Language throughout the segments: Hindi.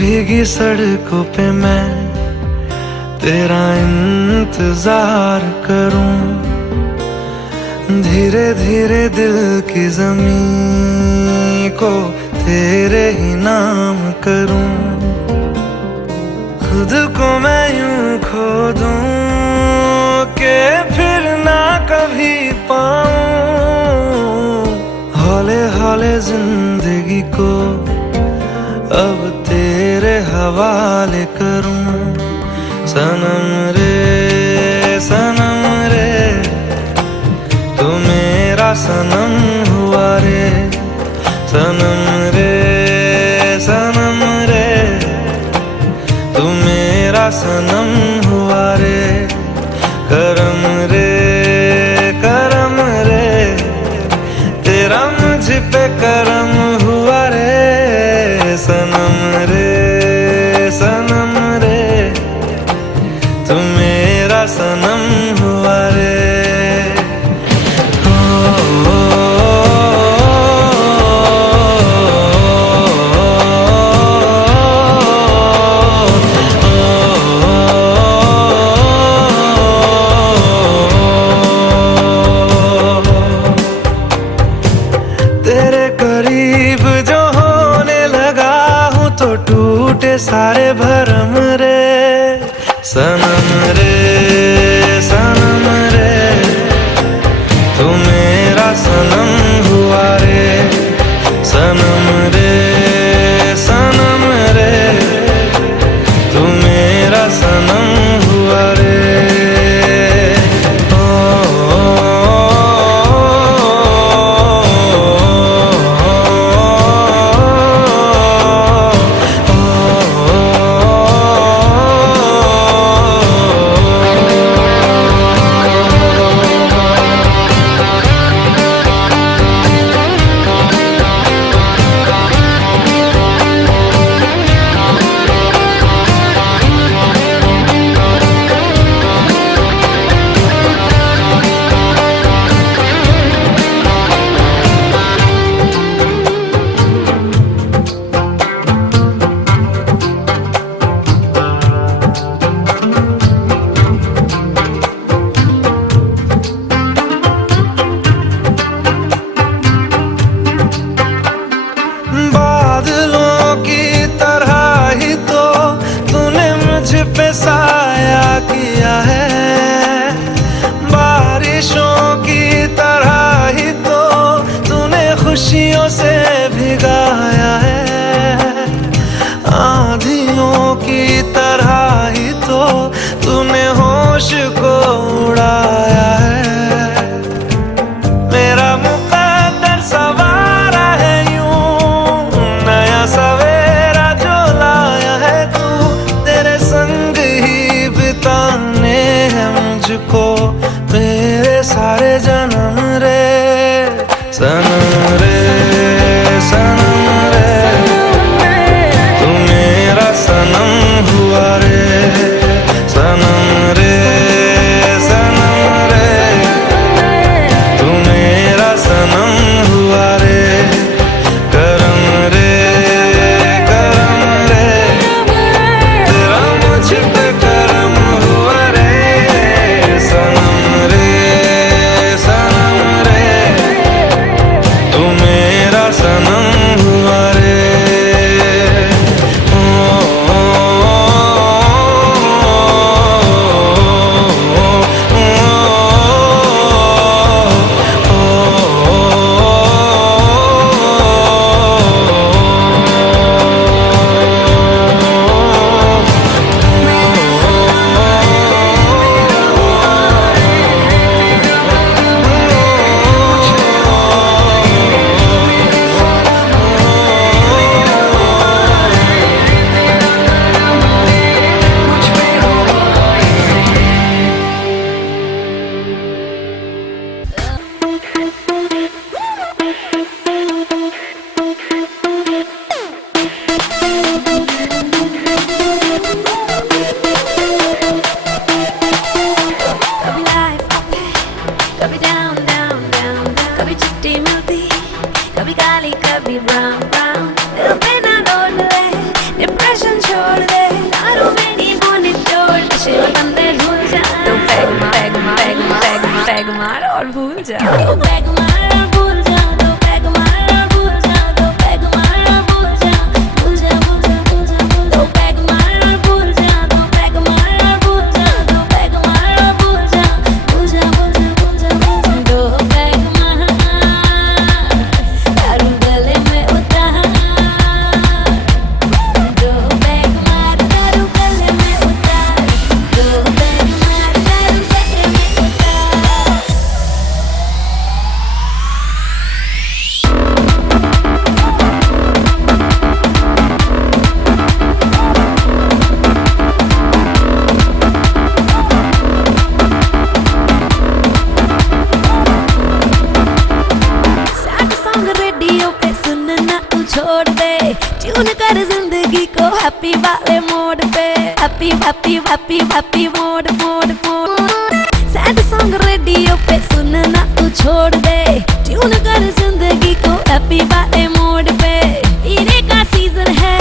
भीगी सड़कों पे मैं तेरा इंतजार करूं, धीरे धीरे दिल की ज़मीं को तेरे ही नाम करूं। खुद को मैं यूं खो दूं कि फिर ना कभी पाऊं, हौले हौले जिंदगी को अब तेरे हवाले करूं। सनम रे तू मेरा सनम हुआ रे। सनम रे तू मेरा सनम हुआ रे। करम रे तेरा मुझ पे करम हुआ रे। सनम रे तू मेरा सनम हुआ रे। तेरे करीब जो होने लगा हूँ तो टूटे सारे भरम रे। सनम रे तू मेरा सनम हुआ रे। सनम रे तू मेरा सनम हुआ रे। बादलों की तरह ही तो तूने मुझ पे साया किया है, बारिशों की तरह ही तो तूने खुशियों से भिगाया है, आंधियों की तरह ही तो तूने होश को उड़ाया है। मेरा मुकद्दर सवारा है यूं, नया सवेरा जो लाया है तू, तेरे संग ही बिताने हैं मुझको मेरे सारे जन्म रे। सनम रे तू मेरा सनम हुआ रे। सनम रे तू मेरा सनम हुआ रे। करम रे तेरा मुझ पे करम हुआ रे। सनम रे तू मेरा सनम हुआ रे। कभी down, down, down, down, कभी चिट्टी मिलती, कभी काली, कभी brown, brown, दिल पे ना डोले, depression मार और भूल जा, दो पैग मार और भूल जा, दो पैग मार और भूल जा, दो पैग मार और भूल जा, भूल जा, भूल जा, भूल जा, भूल जा, दो पैग मार और भूल जा, दो पैग मार और भूल जा, दो पैग मार और भूल जा, भूल जा, भूल जा, भूल जा, भूल जा, दो पैग मार दारू गले में उतार, दो पैग मार दारू गले में उतार, दो पैग मार दारू गले में उतार। सैड सॉन्ग रेडियो पे सुनना तू छोड़ दे, ट्यून कर जिंदगी को हैप्पी वाले मोड पे, happy happy happy happy mode mode mode. Sad song radio पे सुनना तू छोड़ दे, ट्यून कर जिंदगी को हैप्पी वाले मोड पे। जीने का सीजन है,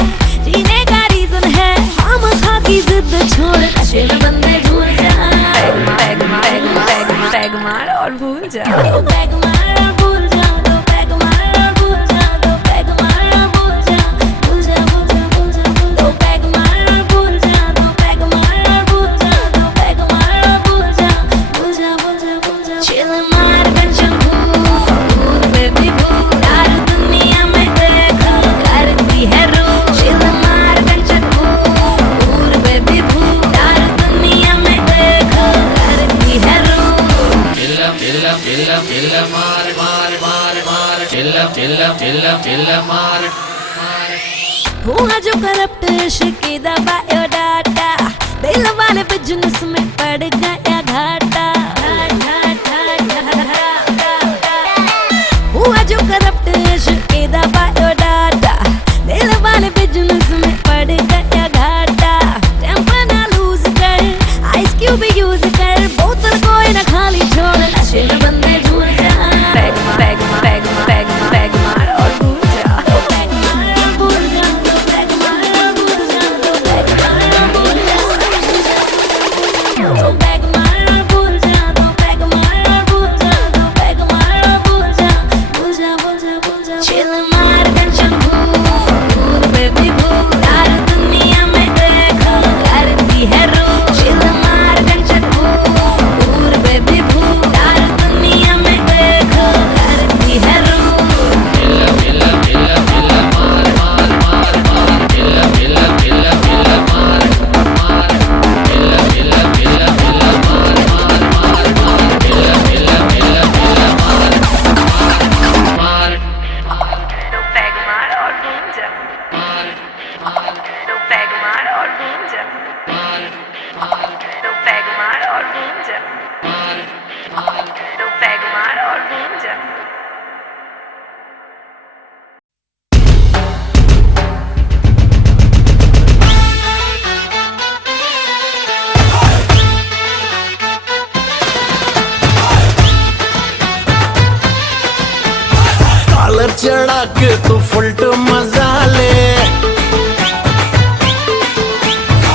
जीने का रीजन है, हम खा की जिद छोड़ नशे में बंदे झूल जा, पैग मार पैग मार पैग मार पैग मार और भूल जा, दो पैग मार और भूल जा, दो पैग मार और भूल जा, दो पैग मार और भूल जा, भूल जा, भूल जा, भूल जा, भूल जा, दो पैग मार और भूल जा, दो पैग मार और भूल जा, दो पैग मार और भूल जा, भूल जा, भूल जा, भूल जा। चिल मार टेंशन भूल बेबी भूल, यार दुनिया में देख करती है रूल, चिल मार टेंशन भूल बेबी भूल, यार दुनिया में देख करती है रूल। हुआ जो करप्ट इश्क दा बायोडाटा, दिल वाले बिजनेस में पड़ गया घाटा, हुआ जो करप्ट इश्क दा बायोडाटा, दिल वाले बिजनेस में पड़ गया घाटा। टेम्पर ना लूज कर, आइस क्यूब यूज कर, बोतल कोई ना खाली छोड़, नशे में बंदे झूल जा, पैग मार पैग मार पैग मार पैग मार पैग मार और भूल जा, दो पैग मार और भूल जा, दो पैग मार और भूल जा, दो पैग मार और भूल जा, दो पैग मार और भूल जा, दो पैग मार और भूल जा, दो पैग मार और भूल जा, भूल जा, भूल जा, भूल जा। चिल मार टेंशन भूल बेबी भूल, यार दुनिया में देख करती है रूल, चिल मार टेंशन भूल बेबी भूल, यार दुनिया में देख करती है रूल। दो पैग मार और भूल जा, दो पैग मार और भूल जा, दो पैग मार और भूल जा, दो पैग मार और भूल जा। कॉलर चढ़ा के तू फुलट मजा ले,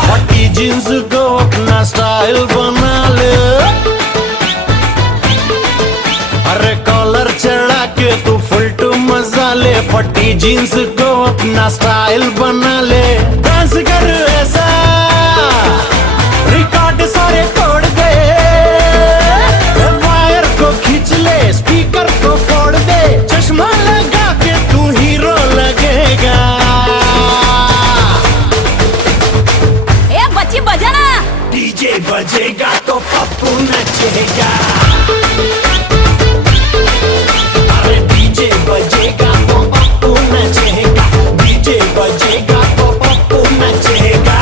फटी जींस को अपना स्टाइल बना ले। अरे कॉलर चढ़ा के तू फुलट मजा ले, फटी जींस को अपना स्टाइल बना ले। डांस कर ऐसा रिकॉर्ड सारे तोड़ गए, वायर को खींच ले, स्पीकर को फोड़ दे, चश्मा लगा के तू हीरो लगेगा। ए बच्ची बजा ना, डीजे बजेगा तो पप्पू नचेगा। अरे डीजे बजेगा तो पप्पू नचेगा, डीजे बजेगा तो पप्पू नचेगा।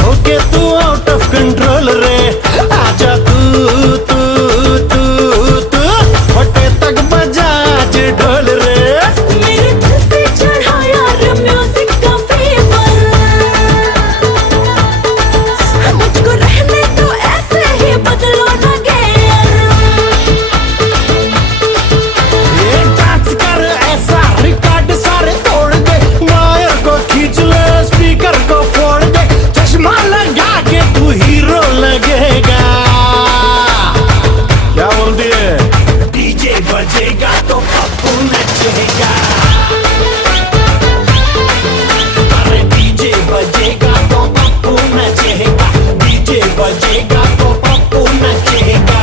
होके तू आउट ऑफ कंट्रोल रे आजा तू फटे तक बजा आज ढोल रे मेरे दिल पे चढ़ा यार म्यूजिक का फीवर मुझको रहने दो ऐसे ही बदलो ना गेयर ये डांस कर ऐसा रिकॉर्ड सारे तोड़ दे वायर को खींच ले स्पीकर को फोड़ दे चश्मा लगा के तू हीरो लगेगा क्या बोलती है डीजे बजेगा तो पप्पू नचेगा अरे डीजे बजेगा तो पप्पू नचेगा डीजे बजेगा तो पप्पू नचेगा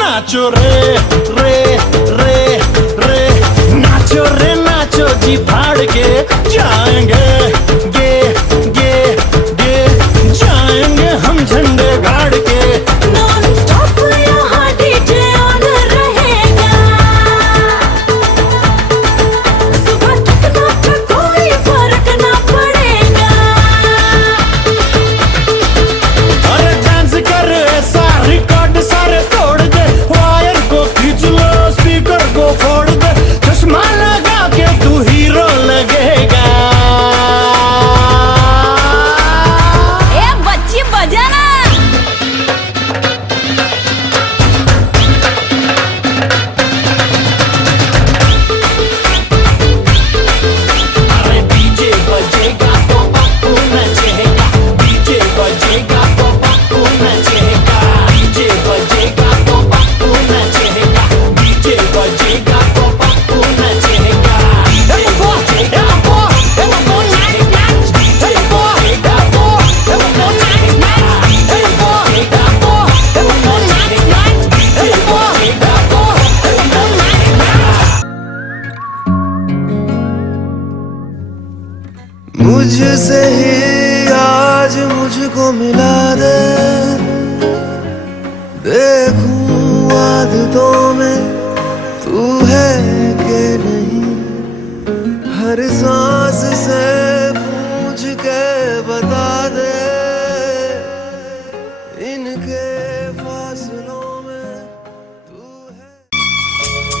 नाचो रे रे रे रे नाचो रे नाचो जी फाड़ के जाएंगे गे गे गे जाएंगे हम झंडे गाड़ के नॉन स्टॉप यहाँ डीजे ऑन रहेगा सुबह तक नाच कोई फर्क ना पड़ेगा अरे डांस कर ऐसा रिकॉर्ड सारे तोड़ दे वायर को खींच लो स्पीकर को फोड़ दे चश्मा लगा के तू हीरो लगेगा ए बच्ची बजाना अरे डीजे बजेगा तो पप्पू नचेगा डीजे बजेगा तो पप्पू नचेगा डीजे बजेगा तो पप्पू नचेगा डीजे बजेगा तो पप्पू नचेगा डीजे बजेगा तो पप्पू नचेगा डीजे बजेगा तो पप्पू नचेगा डीजे बजेगा तो पप्पू नचेगा डीजे बजेगा तो पप्पू नचेगा मुझसे ही आज मुझको मिला दे देखूं आदतों में तू है कि नहीं हर सांस से पूछ के बता दे इनके फासलों में तू है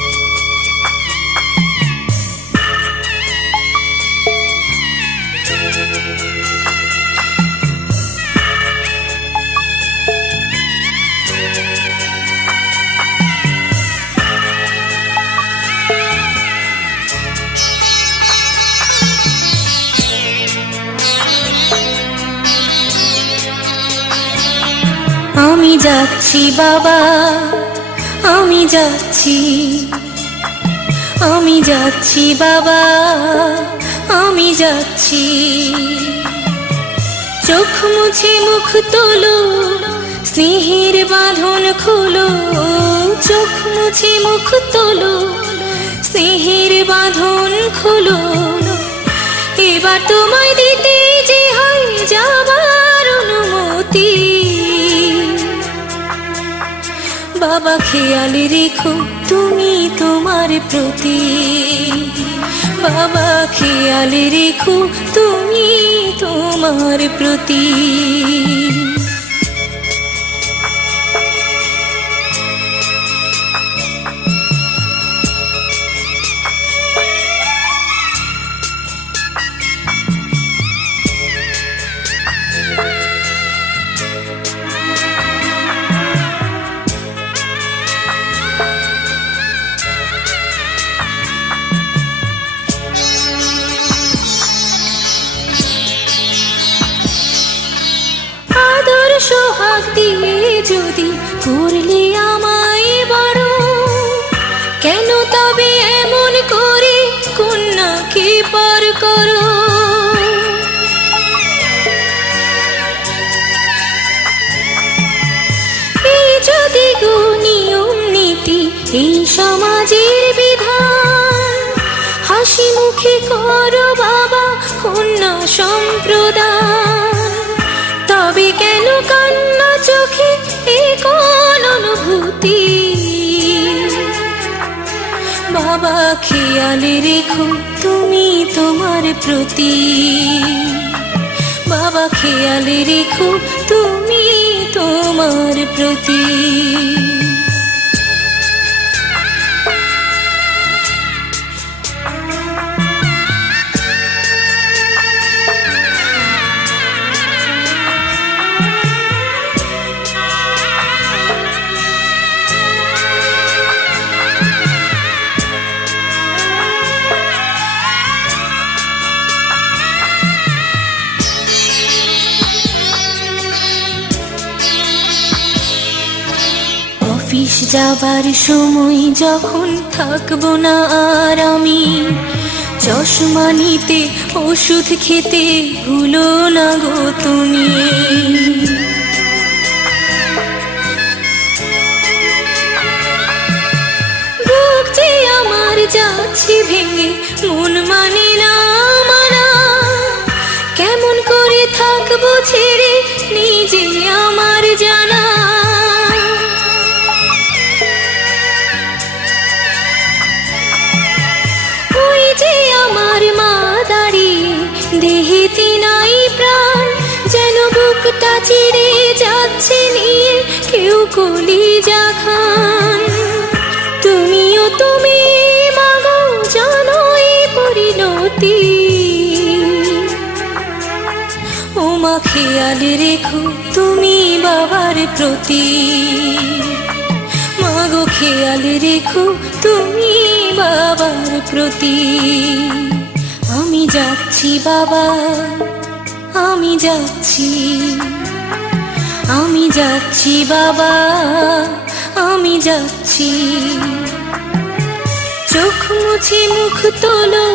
আমি যাচ্ছি বাবা আমি যাচ্ছি আমি যাচ্ছি বাবা আমি যাচ্ছি চোখ মুছে মুখ তোলো স্নেহের বাঁধন খোলো চোখ মুছে মুখ তোলো স্নেহের বাঁধন খোলো এবার তোমায় দিতে যে হয় যাবার অনুমতি বাবা খেয়াল রেখো তুমি তোমার প্রতি বাবা খেয়াল রেখো তুমি তোমার প্রতি সোহাগ দিয়ে যদি করলে আমায় বড় কেন তবে এমন করে কন্যা আমাকে পার করো। এই যদি গো নিয়ম নীতি, এই সমাজের বিধান, হাসি মুখে করো বাবা কন্যা সম্প্রদান। তবে কেন কান্না চোখে এ কোন অনুভূতি? বাবা খেয়ালে রেখো তুমি তোমার প্রতি, বাবা খেয়ালে রেখো তুমি তোমার প্রতি। অফিস যাবার সময় যখন থাকবো না আর আমি, চশমা নিতে ওষুধ খেতে ভুলো না গো তুমি। বুক যে আমার যাচ্ছে ভেঙে, মন মানে না মানা, কেমন করে থাকবো ছেড়ে নিজে আমার জানা। আমার মা দাঁড়িয়ে দেহেতে নাই প্রাণ, যেন বুকটা চিড়ে যাচ্ছে নিয়ে কেউ কলিজা খান। তুমিও তুমি মাগো জানো এই পরিণতি, ও মা খেয়াল রেখো তুমি বাবার প্রতি, মাগো খেয়াল রেখো তুমি বাবার প্রতি। আমি যাচ্ছি বাবা, আমি যাচ্ছি, আমি যাচ্ছি বাবা, আমি যাচ্ছি। চোখ মুছে মুখ তোলো,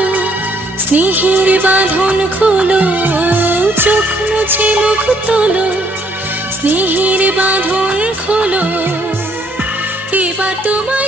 স্নেহের বাঁধন খোলো, চোখ মুছে মুখ তোলো, স্নেহের বাঁধন খোলো। এবার তোমার